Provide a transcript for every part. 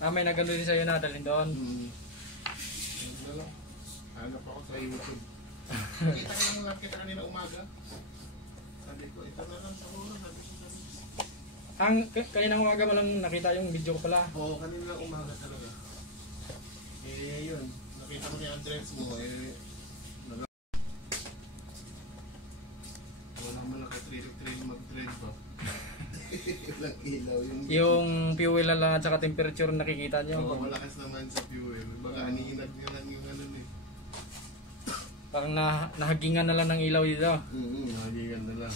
May nagano din sa'yo na dalhin doon. Hanap ako sa YouTube. Kita ka lang nakita kanina umaga. Sabi ko, ito na lang sa oras. Sabi ko, Kaninang umaga mo lang nakita yung video ko pala. oo, kanina umaga talaga. Yun. Nakita mo yung address mo, wala mo lang ka-trail mag-trail pa. Walang ilaw Yung fuel lang at saka temperature nakikita nyo. Oo, malakas naman sa fuel. Baka aniinag nyo lang yung ano eh. Parang nahagingan na lang ng ilaw dito. Nahagingan na lang.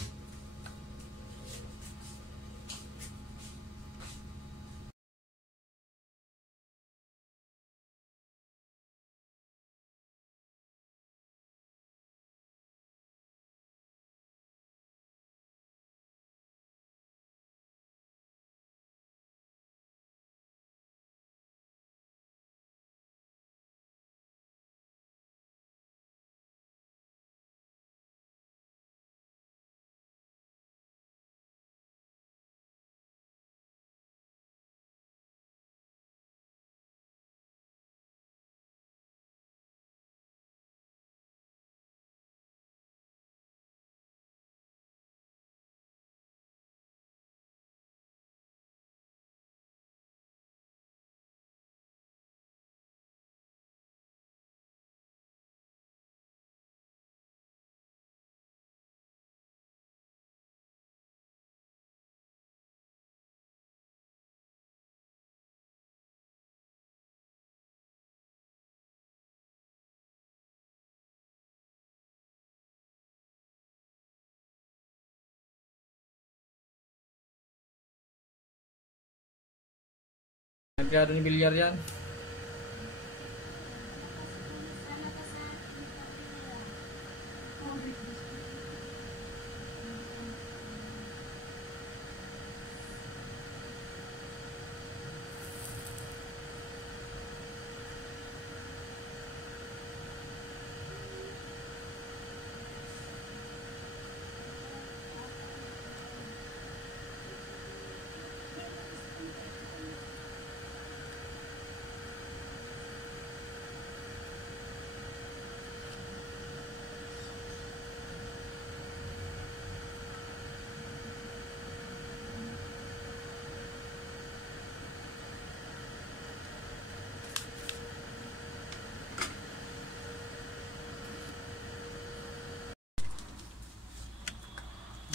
Nagkado ni bilyar yan.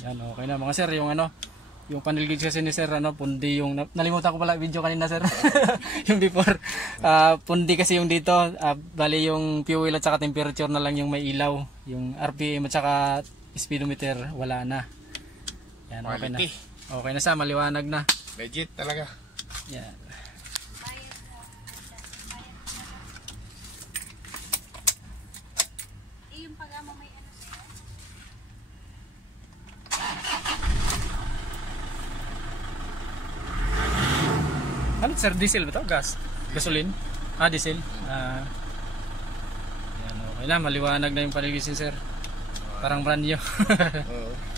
Yan, okay na mga sir, yung yung panilgid kasi ni sir, pundi yung, nalimutan ko pala video kanina sir, yung before, pundi kasi yung dito, bali yung fuel at saka temperature na lang yung may ilaw, yung RPM at saka speedometer, wala na. Yan, okay na. Okay na sa, maliwanag na. Legit talaga. Yan. Ano sir, diesel ba ito? Gas? Gasoline? Diesel. Yan, okay na, maliwanag na yung paligid sir. Parang brand new. Oo.